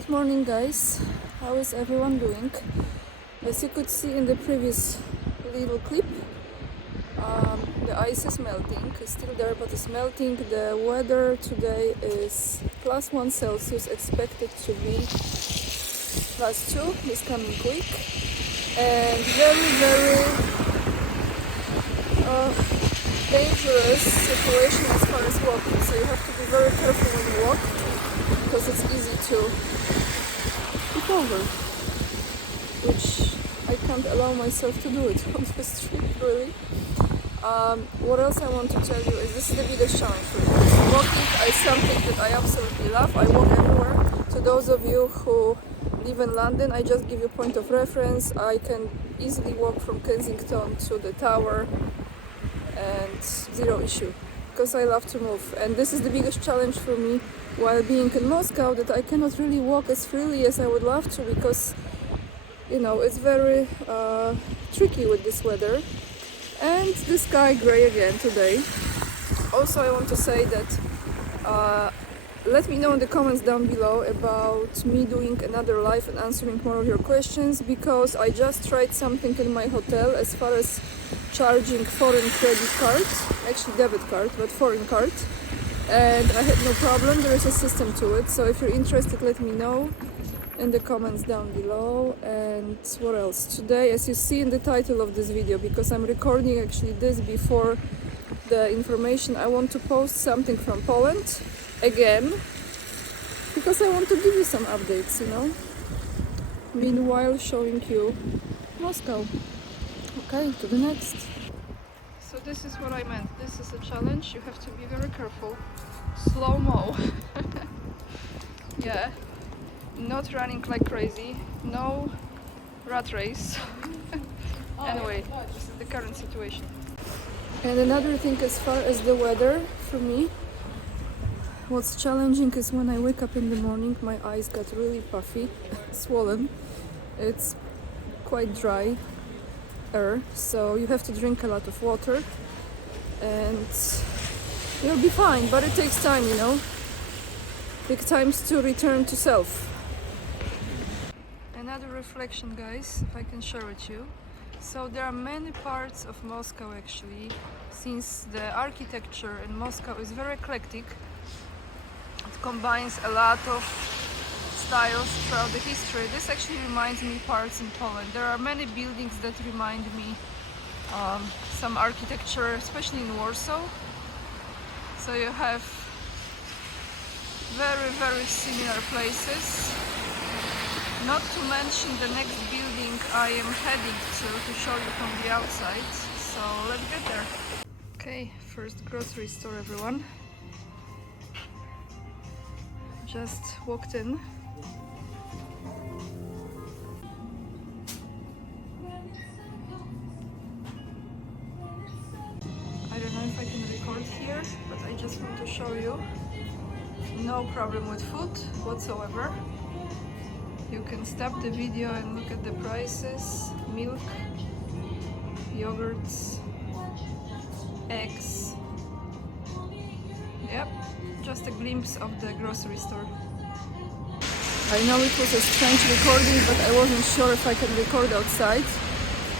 Good morning, guys. How is everyone doing? As you could see in the previous little clip, the ice is melting. It's still there, but it's melting. The weather today is +1 Celsius, expected to be +2 this coming week, and very dangerous situation as far as walking. So you have to be very careful when you walk, because it's easy to tip over, which I can't allow myself to do it on the street, really. What else I want to tell you is this is the biggest challenge for me. Walking is something that I absolutely love. I walk everywhere. To those of you who live in London, I just give you point of reference. I can easily walk from Kensington to the Tower and zero issue, because I love to move. And this is the biggest challenge for me while being in Moscow, that I cannot really walk as freely as I would love to, because it's very tricky with this weather. And the sky gray again today. Also, I want to say that let me know in the comments down below about me doing another live and answering more of your questions, because I just tried something in my hotel as far as charging foreign credit card, actually debit card, but foreign card, and I had no problem. There is a system to it, so if you're interested, let me know in the comments down below. And what else? Today, as you see in the title of this video, because I'm recording actually this before the information, I want to post something from Poland again, because I want to give you some updates, meanwhile showing you Moscow. Okay, to the next. So this is what I meant. This is a challenge. You have to be very careful. Slow-mo. Yeah. Not running like crazy. No rat race. Anyway, this is the current situation. And another thing, as far as the weather for me, what's challenging is when I wake up in the morning, my eyes got really puffy, swollen. It's quite dry air, so you have to drink a lot of water and you'll be fine, but it takes time, Takes time to return to self. Another reflection, guys, if I can share with you. So there are many parts of Moscow actually, since the architecture in Moscow is very eclectic. It combines a lot of styles throughout the history. This actually reminds me parts in Poland. There are many buildings that remind me some architecture, especially in Warsaw. So you have very similar places. Not to mention the next building I am heading to show you from the outside. So let's get there. Okay, first grocery store, everyone. Just walked in. I don't know if I can record here, but I just want to show you. No problem with food whatsoever. You can stop the video and look at the prices. Milk, yogurts, eggs. Yep, just a glimpse of the grocery store. I know it was a strange recording, but I wasn't sure if I can record outside.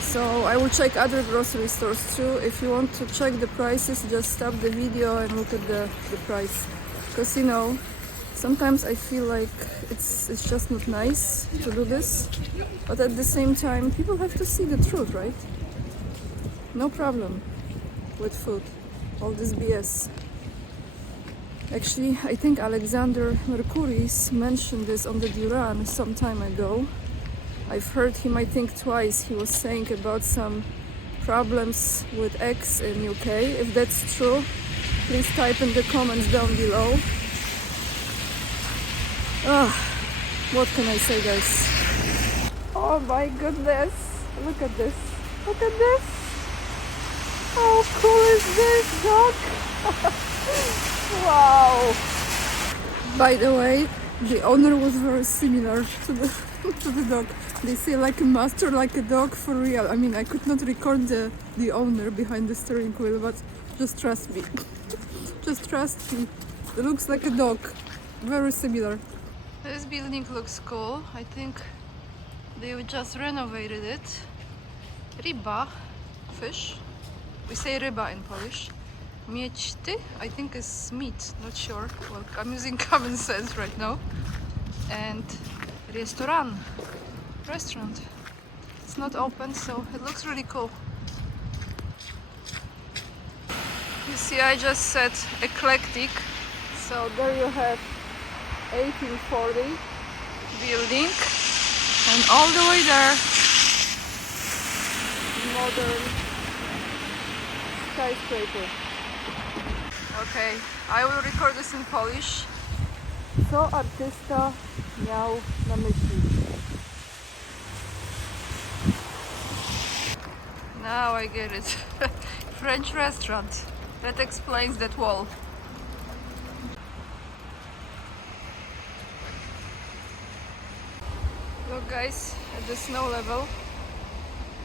So I will check other grocery stores too. If you want to check the prices, just stop the video and look at the price. Because sometimes I feel like it's just not nice to do this. But at the same time, people have to see the truth, right? No problem with food. All this BS. Actually, I think Alexander Mercuris mentioned this on the Duran some time ago. I've heard him, I think, twice. He was saying about some problems with eggs in UK. If that's true, please type in the comments down below. What can I say, guys? Oh my goodness! Look at this! Look at this! How cool is this dog? Wow! By the way, the owner was very similar to the dog. They say like a master, like a dog, for real. I mean, I could not record the owner behind the steering wheel, but just trust me. Just trust me. It looks like a dog. Very similar. This building looks cool. I think they just renovated it. Ryba, fish. We say ryba in Polish. Miechty, I think is meat, not sure. Well, I'm using common sense right now. And restaurant. It's not open, so it looks really cool. You see, I just said eclectic. So there you have 1840 building, and all the way there, modern skyscraper. Okay, I will record this in Polish. Co artysta miał na myśli? Now I get it. French restaurant. That explains that wall. Look guys, at the snow level.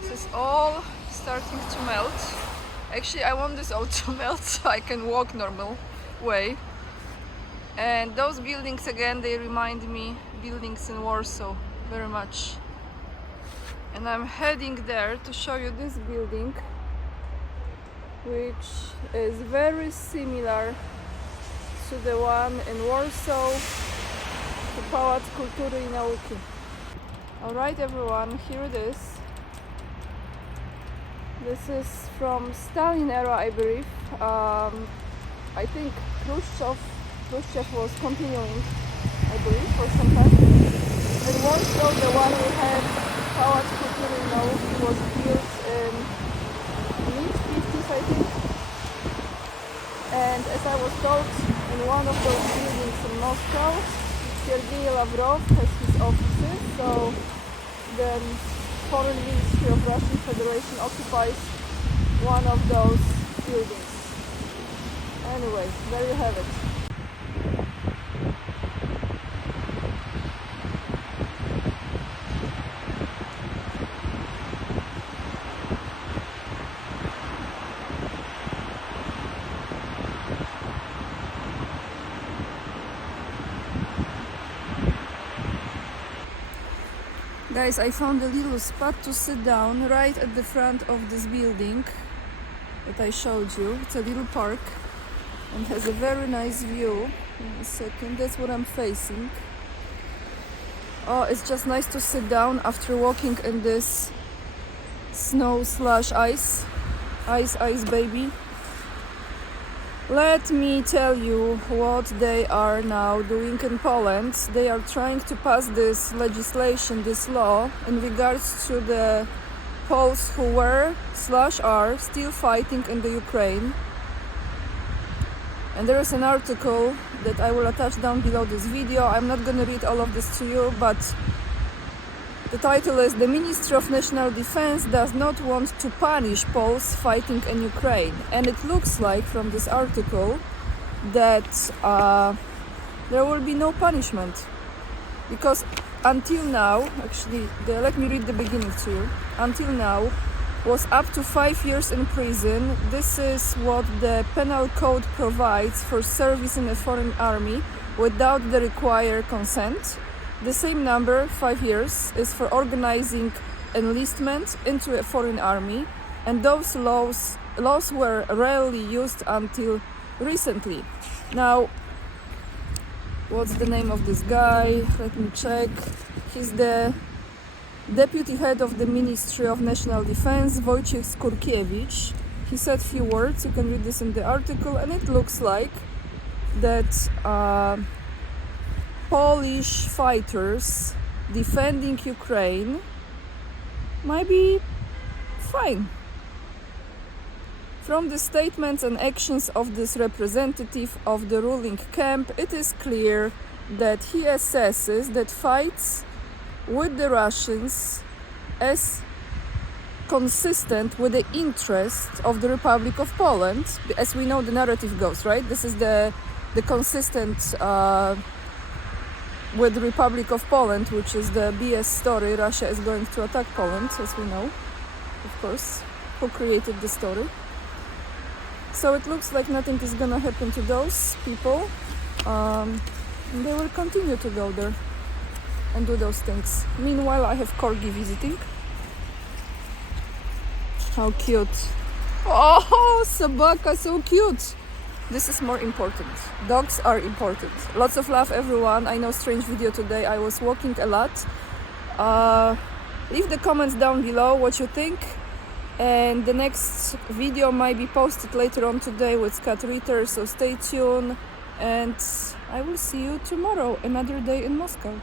This is all starting to melt. Actually, I want this all to melt so I can walk normal way. And those buildings again, they remind me buildings in Warsaw very much. And I'm heading there to show you this building, which is very similar to the one in Warsaw, the Pałac Kultury i Nauki. Alright everyone, here it is. This is from Stalin era, I believe. I think Khrushchev was continuing, I believe, for some time. And Warsaw, the one we have, Pałac Kultury i Nauki, was built in mid-50s, I think. And as I was told, in one of those buildings in Moscow, Sergei Lavrov has his offices, so the Foreign Ministry of Russian Federation occupies one of those buildings. Anyway, there you have it. Guys, I found a little spot to sit down right at the front of this building that I showed you. It's a little park and has a very nice view. In a second, that's what I'm facing. Oh, it's just nice to sit down after walking in this snow/ice. Ice baby. Let me tell you what they are now doing in Poland. They are trying to pass this legislation, this law, in regards to the Poles who were/are still fighting in the Ukraine. And there is an article that I will attach down below this video. I'm not going to read all of this to you, but the title is "The Ministry of National Defense does not want to punish Poles fighting in Ukraine." And it looks like from this article that there will be no punishment. Because until now, actually, let me read the beginning to you. Until now was up to 5 years in prison. This is what the penal code provides for service in a foreign army without the required consent. The same number, 5 years, is for organizing enlistment into a foreign army, and those laws were rarely used until recently. Now, what's the name of this guy? Let me check. He's the deputy head of the Ministry of National Defense, Wojciech Skurkiewicz. He said few words. You can read this in the article, and it looks like that Polish fighters defending Ukraine might be fine. From the statements and actions of this representative of the ruling camp, it is clear that he assesses that fights with the Russians as consistent with the interest of the Republic of Poland. As we know, the narrative goes, right? This is the consistent with the Republic of Poland, which is the BS story. Russia is going to attack Poland, as we know, of course, who created the story. So it looks like nothing is gonna happen to those people. And they will continue to go there and do those things. Meanwhile, I have corgi visiting. How cute. Oh, Sabaka, so cute. This is more important. Dogs are important. Lots of love, everyone. I know, strange video today. I was walking a lot. Leave the comments down below what you think. And the next video might be posted later on today with Cat Ritter, so stay tuned. And I will see you tomorrow, another day in Moscow.